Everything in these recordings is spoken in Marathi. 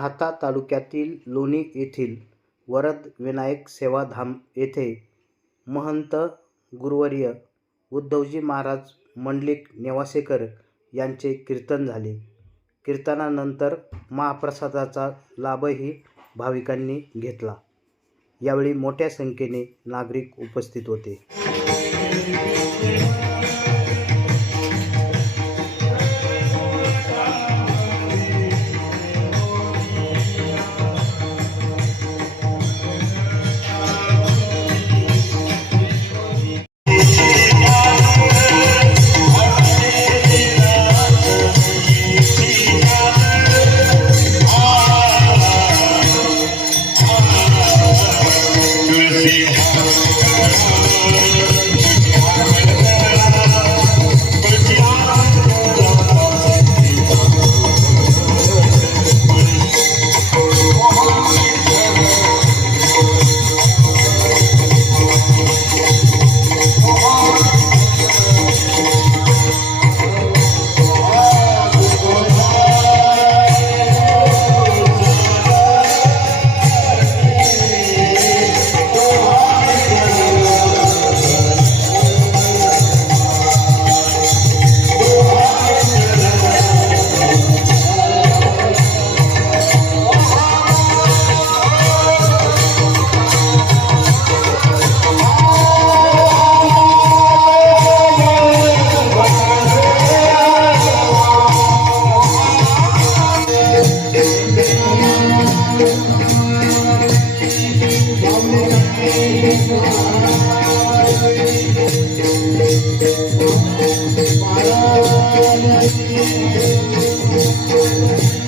राहाता तालुक्यातील लोणी येथील वरद विनायक सेवाधाम येथे महंत गुरुवर्य उद्धवजी महाराज मंडलिक नेवासेकर यांचे कीर्तन झाले. कीर्तनानंतर महाप्रसादाचा लाभही भाविकांनी घेतला. यावेळी मोठ्या संख्येने नागरिक उपस्थित होते.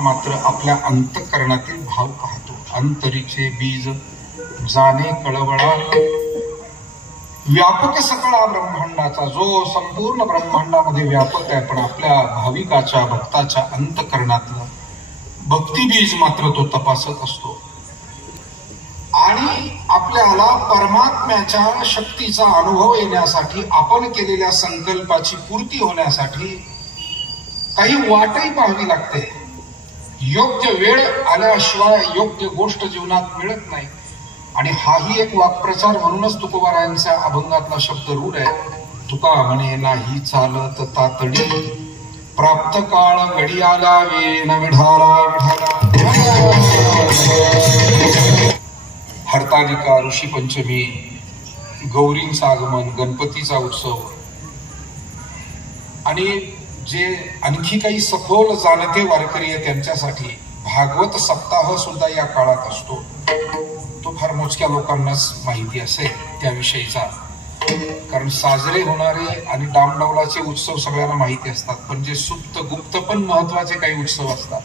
मात्र आपल्या अंतःकरणातील भाव पाहतो. अंतरीचे बीज जाणे कळवळा. व्यापक सगळा ब्रह्मांडाचा जो संपूर्ण ब्रह्मांडामध्ये व्यापक आहे पण आपल्या भाविकाच्या भक्ताच्या अंतःकरणातलं भक्तिबीज मात्र तो तपासत असतो. आणि आपल्याला परमात्म्याच्या शक्तीचा अनुभव येण्यासाठी आपण केलेल्या संकल्पाची पूर्ती होण्यासाठी काही वाटही पाहावी लागते. योग्य वेळ आल्याशिवाय योग्य गोष्ट जीवनात मिळत नाही. आणि हाही एक वाक्प्रचार म्हणूनच तुकोबारायांचा अभंगातला शब्द रूढ आहे. तुका म्हणे नाही चालत तातडी. प्राप्त काळ घडी आला वेन विढाला विढाला. हरतालिका ऋषी पंचमी गौरींचं आगमन गणपतीचा उत्सव. आणि जे आणखी काही सखोल जाणते वारकरी आहे त्यांच्यासाठी भागवत सप्ताह सुद्धा या काळात असतो. तो फार मोजक्या लोकांनाच माहिती असेल त्याविषयीचा. कारण साजरे होणारे आणि डामडौलाचे उत्सव सगळ्यांना माहिती असतात पण जे सुप्त गुप्त पण महत्त्वाचे काही उत्सव असतात.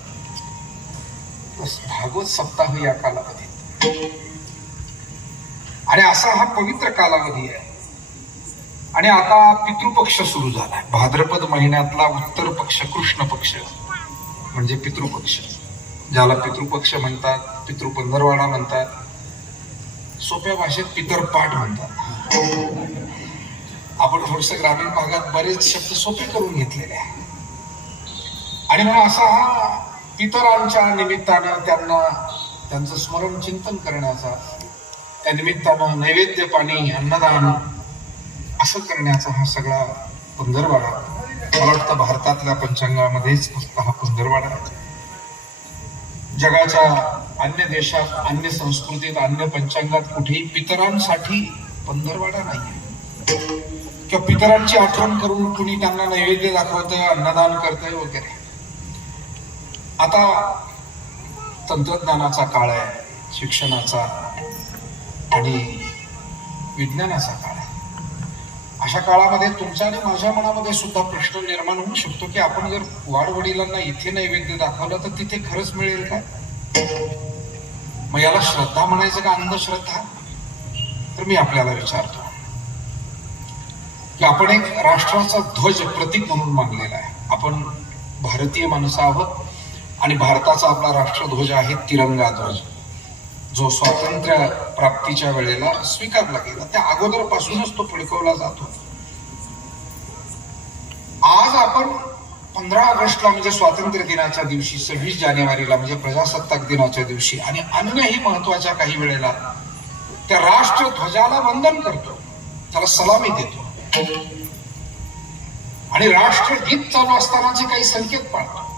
भागवत सप्ताह या कालावधीत. आणि असा हा पवित्र कालावधी आहे. आणि आता पितृपक्ष सुरू झालाय. भाद्रपद महिन्यातला उत्तर पक्ष कृष्ण पक्ष म्हणजे पितृपक्ष. ज्याला पितृपक्ष म्हणतात पितृपंधरवाडा म्हणतात सोप्या भाषेत पितरपाठ म्हणतात. आपण थोडस ग्रामीण भागात बरेच शब्द सोपे करून घेतलेले आहे आणि मग असा हा पितरांच्या निमित्तानं त्यांना त्यांचं स्मरण चिंतन करण्याचा त्या निमित्तानं नैवेद्य पाणी अन्नदान असं करण्याचा हा सगळा पुंदरवाडा मला वाटतं भारतातल्या पंचांगामध्येच फक्त हा पुंदरवाडा जगाच्या अन्य देशात अन्य संस्कृतीत अन्य पंचांगात कुठेही पितरांसाठी पंधरवाडा नाहीये. किंवा पितरांची आठवण करून कुणी त्यांना नैवेद्य दाखवतंय अन्नदान करतंय वगैरे. आता तंत्रज्ञानाचा काळ आहे शिक्षणाचा आणि विज्ञानाचा काळ अशा काळामध्ये तुमच्या आणि माझ्या मनामध्ये सुद्धा प्रश्न निर्माण होऊ शकतो की आपण जर वाडवडिलांना इथे नैवेद्य दाखवलं तर तिथे खरंच मिळेल काय? मग याला श्रद्धा म्हणायचं का अंधश्रद्धा? तर मी आपल्याला विचारतो. की आपण एक राष्ट्राचा ध्वज प्रतीक म्हणून मानलेला आहे. आपण भारतीय माणसं आहोत आणि भारताचा आपला राष्ट्रध्वज आहे तिरंगा ध्वज. जो स्वातंत्र्य प्राप्तीच्या वेळेला स्वीकारला गेला त्या अगोदरपासूनच तो फडकवला जातो. आज आपण पंधरा ऑगस्टला म्हणजे स्वातंत्र्य दिनाच्या दिवशी सव्वीस जानेवारीला म्हणजे प्रजासत्ताक दिनाच्या दिवशी आणि अन्यही महत्त्वाच्या काही वेळेला त्या राष्ट्रध्वजाला वंदन करतो. त्याला सलामी देतो. आणि राष्ट्रगीत चालू असतानाचे काही संकेत पाळतो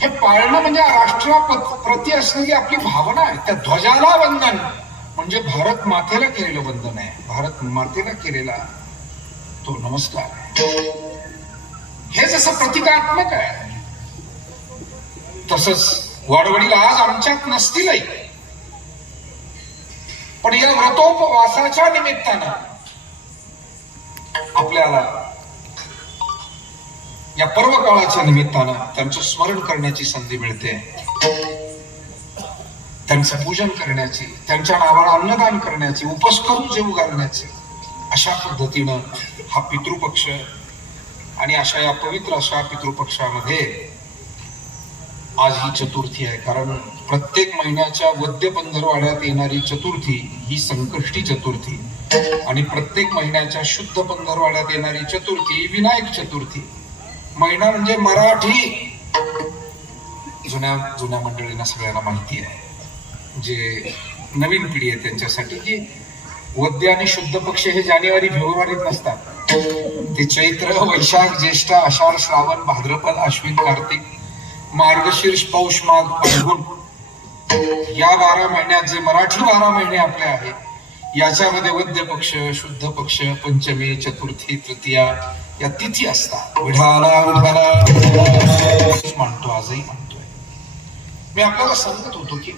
हे पाळणं म्हणजे राष्ट्राप्रती असलेली आपली भावना आहे. त्या ध्वजाला वंदन. म्हणजे भारत मातेला केलेलं वंदन आहे. भारत मातेला केलेला तो नमस्कार आहे. हे जसं प्रतिकात्मक आहे तसंच वाडवडील आज आमच्यात नसतीलही. पण या व्रतोपवासाच्या निमित्तानं आपल्याला या पर्व काळाच्या निमित्तानं त्यांचं स्मरण करण्याची संधी मिळते. त्यांचं पूजन करण्याची त्यांच्या नावाला अन्नदान करण्याची उपस करून जेव घालण्याची अशा पद्धतीनं हा पितृपक्ष आणि अशा या पवित्र अशा पितृपक्षामध्ये आज ही चतुर्थी आहे. कारण प्रत्येक महिन्याच्या वद्य पंधरवाड्यात येणारी चतुर्थी ही संकष्टी चतुर्थी. आणि प्रत्येक महिन्याच्या शुद्ध पंधरवाड्यात येणारी चतुर्थी विनायक चतुर्थी. महिना म्हणजे मराठी जुन्या जुन्या मंडळींना सगळ्यांना माहिती आहे. जे नवीन पिढी आहे त्यांच्यासाठी की वद्य आणि शुद्ध पक्ष हे जानेवारी फेब्रुवारीत नसतात. ते चैत्र वैशाख ज्येष्ठ आषाढ श्रावण भाद्रपद अश्विन कार्तिक मार्गशीर्ष पौष माघ फाल्गुन या बारा महिन्यात जे मराठी बारा महिने आपले आहेत याच्यामध्ये वद्य पक्ष शुद्ध पक्ष पंचमी चतुर्थी तृतीया या तिथी असतात विठाला विठाला म्हणतो आजही म्हणतोय. मी आपल्याला सांगत होतो की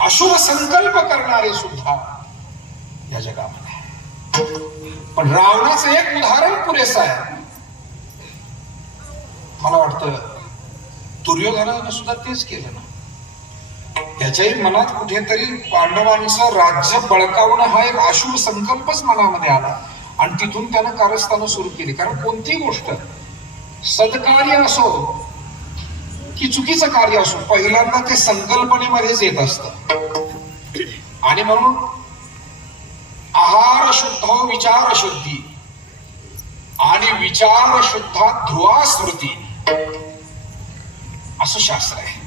अशुभ संकल्प करणारे सुद्धा या जगामध्ये पण रावणाचं एक उदाहरण पुरेसं आहे. मला वाटतं दुर्योधनानं सुद्धा तेच केलं ना. त्याच्याही मनात कुठेतरी पांडवांचं राज्य बळकावणं हा एक अशुभ संकल्पच मनामध्ये आला. आणि तिथून त्यानं कारस्थानं सुरू केली. कारण कोणतीही गोष्ट सदकार्य असो की चुकीचं कार्य असो पहिल्यांदा ते संकल्पनेमध्येच येत असत. आणि म्हणून आहार शुद्ध विचार शुद्धी आणि विचार शुद्धा ध्रुवा स्मृती. असं शास्त्र आहे.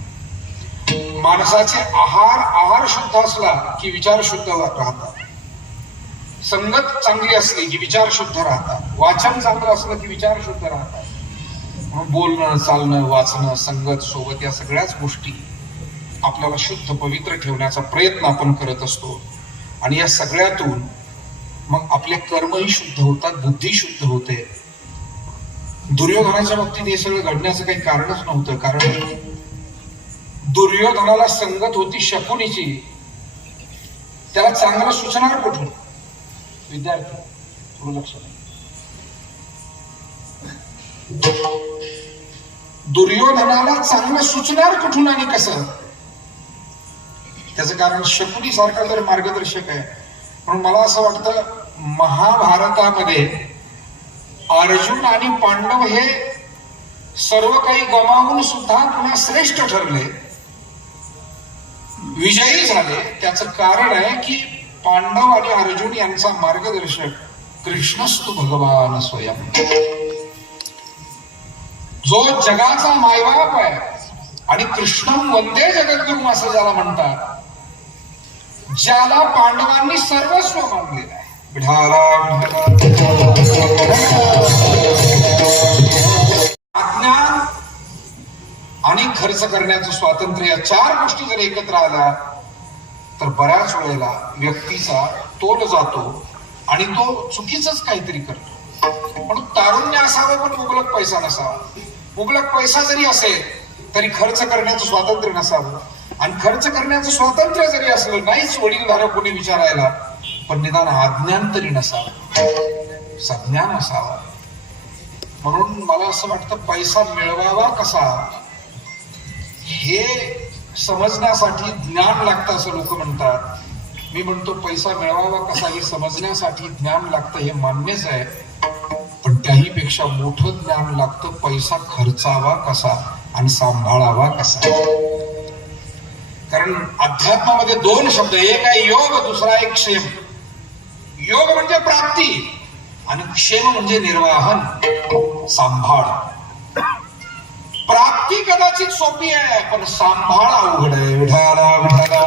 माणसाचे आहार आहार शुद्ध असला की विचार शुद्ध राहतात. संगत चांगली असली की विचार शुद्ध राहतात. वाचन चांगलं असलं की विचार शुद्ध राहतात. म्हणून बोलणं चालणं वाचणं संगत सोबत या सगळ्याच गोष्टी आपल्याला शुद्ध पवित्र ठेवण्याचा प्रयत्न आपण करत असतो. आणि या सगळ्यातून मग आपले कर्मही शुद्ध होतात बुद्धी शुद्ध होते. दुर्योधनाच्या बाबतीत हे सगळं घडण्याचं काही कारणच नव्हतं. कारण दुर्योधनाला संगत होती शकुनीची. त्याला चांगलं सुचणार कुठून? विद्यार्थी थोडं लक्ष दुर्योधनाला चांगलं सुचणार कुठून आणि कसं? त्याचं कारण शकुनी सारखा जर मार्गदर्शक आहे म्हणून मला असं वाटतं महाभारतामध्ये अर्जुन आणि पांडव हे सर्व काही गमावून सुद्धा पुन्हा श्रेष्ठ ठरले. विजयी झाले. त्याचं कारण आहे की पांडव आणि अर्जुन यांचा मार्गदर्शक कृष्णस्तु भगवान स्वयं. जो जगाचा मायबाप आहे आणि कृष्णम वंदे जगद्गुरु असं ज्याला म्हणतात ज्याला पांडवांनी सर्वस्व मानलेलं आहे. अज्ञान आणि खर्च करण्याचं स्वातंत्र्य या चार गोष्टी जर एकत्र आल्या तर बऱ्याच वेळेला व्यक्तीचा तोल जातो आणि तो चुकीच काहीतरी करतो. म्हणून तारुण्य असावं पण मुबलक पैसा नसावा. मुबलक पैसा जरी असेल तरी खर्च करण्याचं स्वातंत्र्य नसावं. आणि खर्च करण्याचं स्वातंत्र्य जरी असलं नाहीच वडीलधारक कोणी विचारायला पण निदान अज्ञान तरी नसावं. सज्ञान असावं. म्हणून मला असं वाटतं पैसा मिळवावा कसा? हे समजण्यासाठी ज्ञान लागतं असं लोक म्हणतात. मी म्हणतो पैसा मिळवावा कसा हे समजण्यासाठी ज्ञान लागतं हे मान्यच आहे. पण त्याही पेक्षा मोठं ज्ञान लागतं पैसा खर्चावा कसा आणि सांभाळावा कसा. कारण अध्यात्मामध्ये दोन शब्द एक आहे योग दुसरा आहे क्षेम. योग म्हणजे प्राप्ती आणि क्षेम म्हणजे निर्वाहन सांभाळ. प्राप्त कदाचित सोपी आहे पण सांभाळ अवघड आहे विठाला विठाला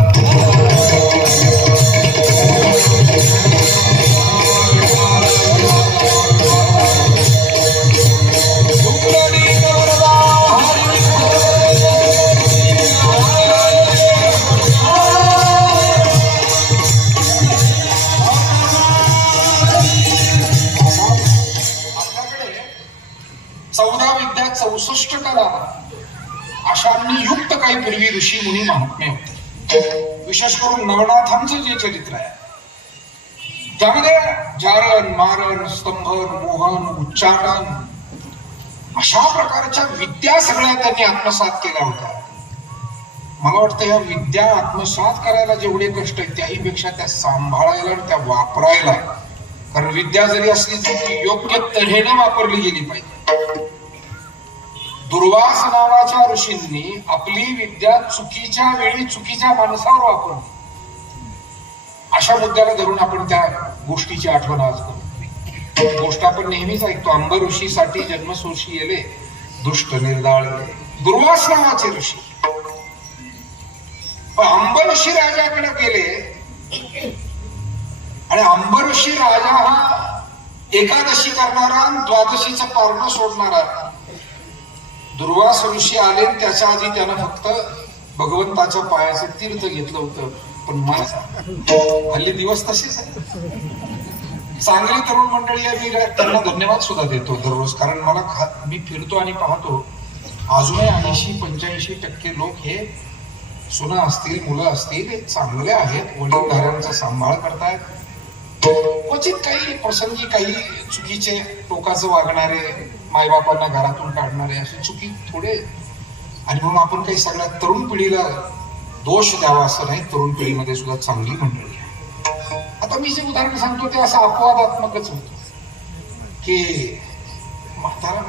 चौदा विद्या चौसष्ट कला. अशांनी युक्त काही पूर्वी ऋषी मुनी महात्मे होते. विशेष करून नवनाथांचं जे चरित्र आहे त्यामध्ये जारण मारण स्तंभन मोहन उच्चाटन अशा प्रकारच्या विद्या सगळ्या त्यांनी आत्मसात केल्या होत्या. मला वाटतं या विद्या आत्मसात करायला जेवढे कष्ट आहेत त्याही पेक्षा त्या सांभाळायला आणि त्या वापरायला. कारण विद्या जरी असली तरी ती योग्य तऱ्हेने वापरली गेली पाहिजे. दुर्वास नावाच्या ऋषींनी आपली विद्या चुकीच्या वेळी चुकीच्या माणसावर वापरली अशा मुद्द्याला धरून आपण त्या गोष्टीची आठवण आज करू. गोष्ट आपण नेहमीच ऐकतो अंब ऋषीसाठी जन्मसोशी येले दुष्ट निर्दाळले. दुर्वास नावाचे ऋषी. पण अंब ऋषी राजाकडे गेले. आणि अंबऋषी राजा हा एकादशी करणारा द्वादशीचं पारण सोडणारा. दुर्वास ऋषी आले त्याच्या आधी त्यानं फक्त भगवंताच्या पायाचं तीर्थ घेतलं होतं. पण मला हल्ली दिवस तसेच आहे चांगली तरुण मंडळी आहे मी त्यांना धन्यवाद सुद्धा देतो दररोज. कारण मला खा- मी फिरतो आणि पाहतो. अजूनही ऐंशी पंच्याऐंशी टक्के लोक हे सुना असतील मुलं असतील हे चांगले आहेत. वडीलधाऱ्यांचा सांभाळ करतायत. क्वचित काही प्रसंगी काही चुकीचे टोकाचं वागणारे मायबापांना घरातून काढणारे असे चुकी थोडे आणि म्हणून आपण काही सगळ्या तरुण पिढीला दोष द्यावा असं नाही तरुण पिढीमध्ये सुद्धा चांगली मंडळी आहे. आता मी जे उदाहरण सांगतो ते असं अपवादात्मकच होत. की म्हातारा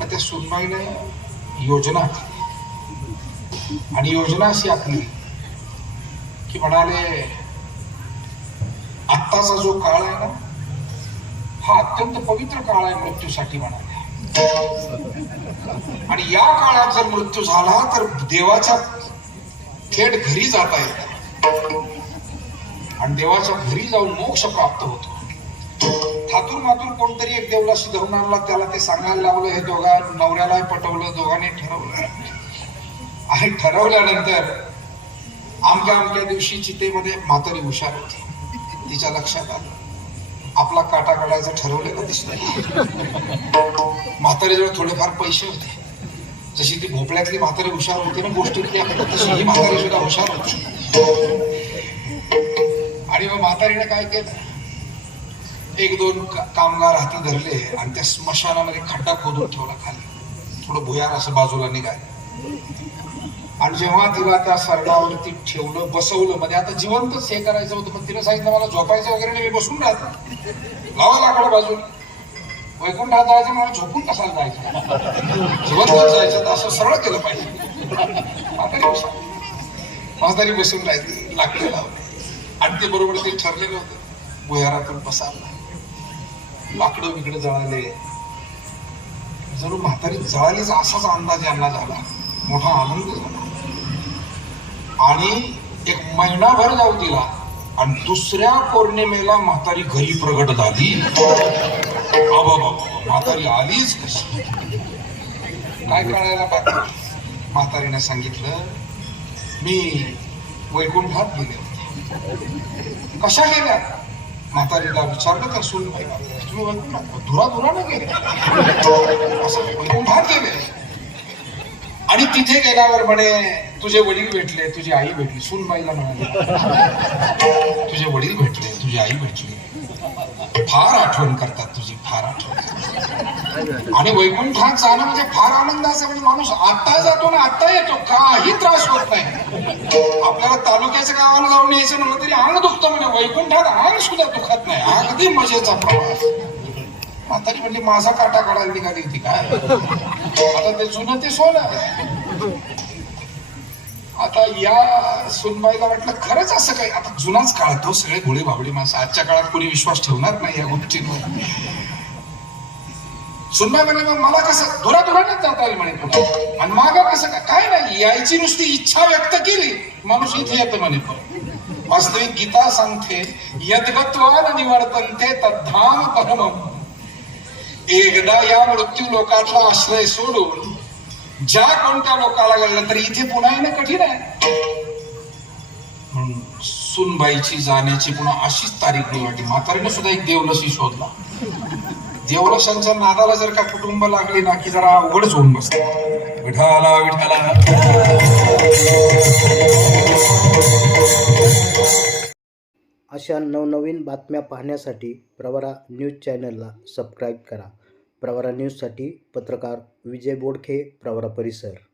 मग त्या सुनबाईने योजना आखली आणि योजना अशी आखली की म्हणाले आत्ताचा जो काळ आहे ना हा अत्यंत पवित्र काळ आहे मृत्यूसाठी म्हणा. आणि या काळात जर मृत्यू झाला तर देवाच्या थेट घरी जाता येत. आणि देवाच्या घरी जाऊन मोक्ष प्राप्त होतो. थातूर मातूर कोणतरी एक देवलाशी धरून आणला त्याला ते सांगायला लावलं हे दोघा नवऱ्याला पटवलं दोघांनी ठरवलं. आणि ठरवल्यानंतर आमच्या आमच्या दिवशी चितेमध्ये म्हातारी हुशार होती. तिच्या लक्षात आलं. आपला काटा काढायचं ठरवलेलं दिसलं म्हातारीजवळ थोडेफार पैसे होते. जशी ती भोपळ्यातली म्हातारी हुशार होती ना गोष्टीतली आपल्याला तशी ही म्हातारी सुद्धा हुशार होती. आणि मग म्हातारीने काय केलं? एक दोन कामगार हाती धरले आणि त्या स्मशानामध्ये खड्डा खोदून ठेवला खाली. थोडं भुयार असं बाजूला निघाले. आणि जेव्हा तिला त्या सरडावरती ठेवलं बसवलं म्हणजे आता जिवंतच हे करायचं होतं पण तिला सांगितलं मला झोपायचं वगैरे नाही मी बसून राहतो. लावा लाकडं बाजूला. वैकुंठात जायचं मला झोपून कसाला जायचं? जिवंतच जायचं तर असं सरळ केलं पाहिजे. म्हातारी बसून राहायचं राहायची लाकडं लावले. आणि ते बरोबर ते ठरलेलं होतं भुयारातून बसायला लाकडं बिकडं जळाले. जणू म्हातारी जळालीच असाच अंदाज यांना झाला. मोठा आनंद झाला. आणि एक महिनाभर जाऊ दिला. आणि दुसऱ्या पौर्णिमेला म्हातारी घरी प्रगट झाली. म्हातारी आलीच कशी? काय कळायला पाहिजे म्हातारीने सांगितलं मी वैकुंठात गेले होते. कशा गेल्या? म्हातारीला विचारलं तर सून तुम्ही वैकुंठात धुरा धुरानं गेले. असं वैकुंठात गेले. आणि तिथे गेल्यावर म्हणे तुझे वडील भेटले तुझी आई भेटली. सूनबाईला म्हणाले. तुझे वडील भेटले तुझी आई भेटली. फार आठवण करतात तुझी फार आठवण. आणि वैकुंठात जाणं म्हणजे फार आनंद असं म्हणजे माणूस आता जातो ना आता येतो. काही त्रास होत नाही. आपल्याला तालुक्याच्या गावाला जाऊन यायचं म्हणलं तरी अंग दुखतं म्हणजे वैकुंठात अंग सुद्धा दुखत नाही. अगदी मजेचा प्रवास. म्हातारी म्हणजे माझा काटा काढायला निघाली ती काय? आता ते जुनं ते सोनं आता या सुनबाईला वाटलं खरंच असं काही आता जुनाच काळ तो सगळे गोळी बाबडी माणसं आजच्या काळात कोणी विश्वास ठेवणार नाही या गोष्टींवर. सुनबाई म्हणे मला कसं दुरा धुरानेच जाता येईल म्हणे आणि माग कसं काय? नाही यायची नुसती इच्छा व्यक्त केली माणूस इथे येतं म्हणे पण. वास्तविक गीता सांगते यद्गत्वान निवर्तनते तद्धाम परम एकदा या मृत्यू लोकातला आश्रय सोडून ज्या कोणत्या लोकाला गेलं तर इथे पुन्हा येणं कठीण आहे. सुनबाईची जाण्याची पुन्हा अशीच तारीख निवडली म्हातारीने सुद्धा एक देवलसी शोधला. देवलसांच्या नादाला जर का कुटुंब लागली ना की जरा अवघडच होऊन बसते विठाला विठाला अशा नवनवीन बातम्या पाहण्यासाठी प्रवरा न्यूज चॅनलला सबस्क्राईब करा. प्रवरा न्यूजसाठी पत्रकार विजय बोडखे प्रवरा परिसर.